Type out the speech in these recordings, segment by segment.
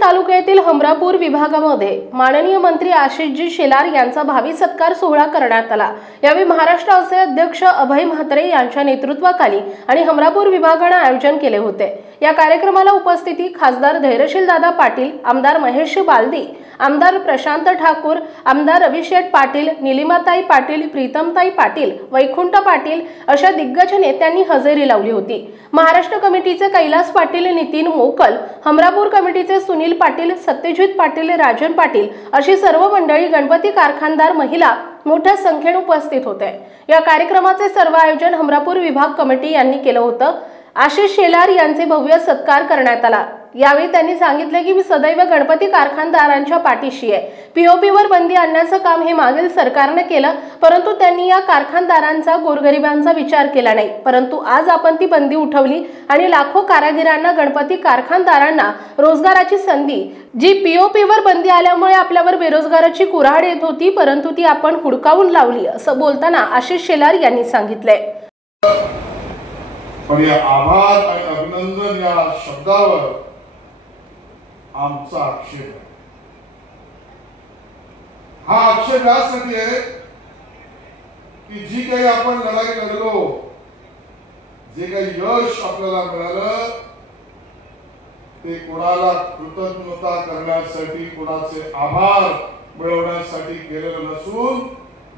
तालुक्यातील हमरापूर विभागामध्ये माननीय मंत्री आशिषजी शेलार यांचा भावी सत्कार सोहळा करण्यात आला। यावेळी महाराष्ट्राचे अध्यक्ष अभय म्हात्रे यांच्या नेतृत्वाखाली आणि हमरापूर विभागाने आयोजन केले होते। या कार्यक्रमाला उपस्थिती खासदार धैर्यशील दादा पाटील, आमदार महेश बालदी, आमदार प्रशांत ठाकूर, आमदार रविशेठ पाटील, निलिमाताई पाटील, प्रीतमताई पाटील, वैकुंठ पाटील अशा दिग्गज नेत्यांनी हजेरी लावली होती। महाराष्ट्र कमिटीचे कैलास पाटील, नितीन मोकल, हमरापूर कमिटीचे सुनील पाटील, सत्यजित पाटील, राजन पाटील अशी सर्व मंडळी, गणपती कारखानदार, महिला मोठ्या संख्येने उपस्थित होते। या कार्यक्रमाचे सर्व आयोजन हमरापूर विभाग कमिटी यांनी केले होते। आशिष शेलार यांचे भव्य सत्कार करण्यात आला। यावेळी त्यांनी सांगितले की मी सदैव गणपती कारखानदारांच्या पाठीशी आहे। पीओपीवर बंदी आणण्याचं काम हे मागील सरकारने केलं, परंतु त्यांनी या कारखानदारांचा, गोरगरिबांचा विचार केला नाही। परंतु आज आपण ती बंदी उठवली आणि लाखो कारागिरांना, गणपती कारखानदारांना रोजगाराची संधी, जी पीओपीवर बंदी आल्यामुळे आपल्यावर बेरोजगाराची कुऱ्हाड येत होती, परंतु ती आपण हुडकावून लावली, असं बोलताना आशिष शेलार यांनी सांगितले। पण या आभार आणि अभिनंदन या शब्दावर आमचा आक्षेप आहे। हा आक्षेप यासाठी आहे की जी काही आपण लढाई लढलो, जे काही यश आपल्याला मिळालं, ते कोणाला कृतज्ञता करण्यासाठी, कोणाचे आभार मिळवण्यासाठी केलेलं नसून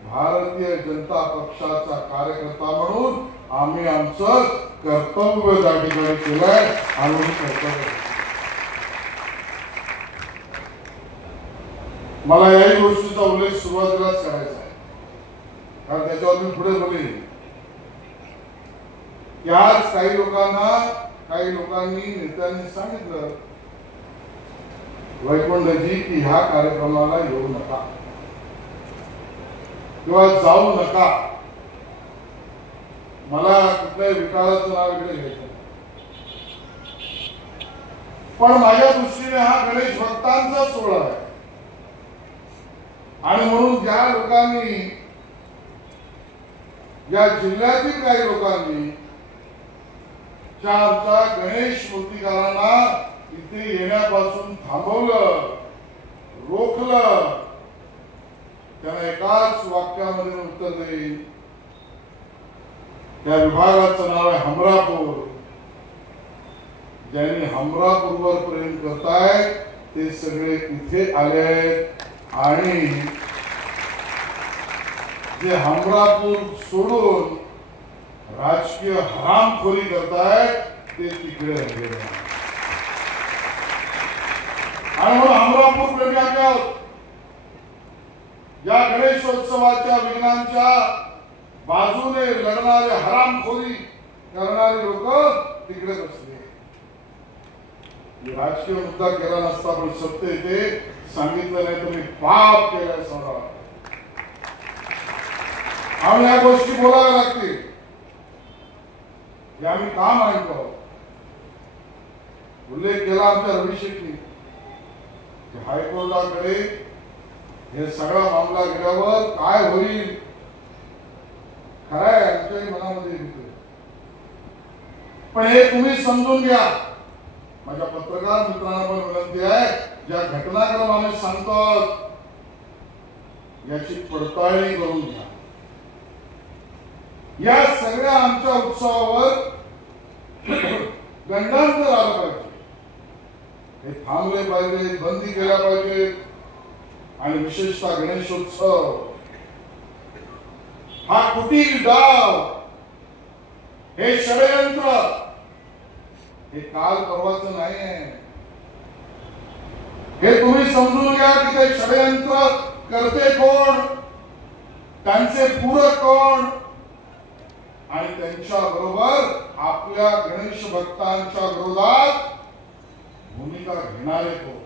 भारतीय जनता पक्षाचा कार्यकर्ता म्हणून आम्ही आमचं कर्तव्य त्या ठिकाणी केलंय आणि कर्तव्य। मला याही गोष्टीचा उल्लेख सुरुवातीलाच करायचा आहे, कारण त्याच्यावर मी पुढे बोलेन की आज काही लोकांनी नेत्यांनी सांगितलं, वैकुंठजी, की ह्या कार्यक्रमाला येऊ नका किंवा जाऊ नका। मला कुठल्याही विकाराचं नाव इकडे घ्यायचं, पण माझ्या दृष्टीने हा गणेश भक्तांचा सोहळा आहे आणि म्हणून ज्या लोकांनी, या जिल्ह्यातील काही लोकांनी आमच्या गणेश मूर्तिकारांना इथे येण्यापासून थांबवलं, रोखलं, त्यांना एकाच वाक्यामध्ये उत्तर देईल। त्या विभागाचं नाव आहे हमरापूर। ज्यांनी हमरापूरवर प्रेम करतायत ते सगळे इथे आले आहेत आणि जे हमरापूर सोडून राजकीय हरामखोरी करतायत ते तिकडे राहिले आणि म्हणून हमरापूर प्रेमी आहोत। या गणेशोत्सवाच्या विघ्नांच्या बाजूने लढणारे, हरामखोरी करणारे लोक तिकडे बसले। राजकीय मुद्दा केला नसता, पण सत्य ते सांगितलं नाही, तुम्ही पाप केलाय समजा, आम्ही या गोष्टी बोलाव्या लागतील। हे आम्ही का मानतो? उल्लेख केला आमच्या रविशेठनी, हायकोर्टाकडे हे सगळा मामला गेल्यावर काय होईल, खरंय आमच्याही मनामध्ये येतोय, पण हे तुम्ही समजून घ्या। माझ्या पत्रकार मित्रांना पण विनंती आहे, ज्या घटनाक्रम आम्ही सांगतो याची पडताळणी करून घ्या। या सगळ्या आमच्या उत्सवावर गंडांतर आलं पाहिजे, हे थांबले पाहिजे, बंदी केल्या पाहिजे आणि विशेषतः गणेशोत्सव हा कुटील डाव, हे षडयंत्र, हे काल परवाचं नाही आहे। हे तुम्ही समजून घ्या की ते षडयंत्र करते कोण, त्यांचे पूरक कोण आणि त्यांच्या बरोबर आपल्या गणेश भक्तांच्या विरोधात भूमिका घेणारे कोण।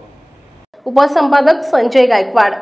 उपसंपादक संजय गायकवाड।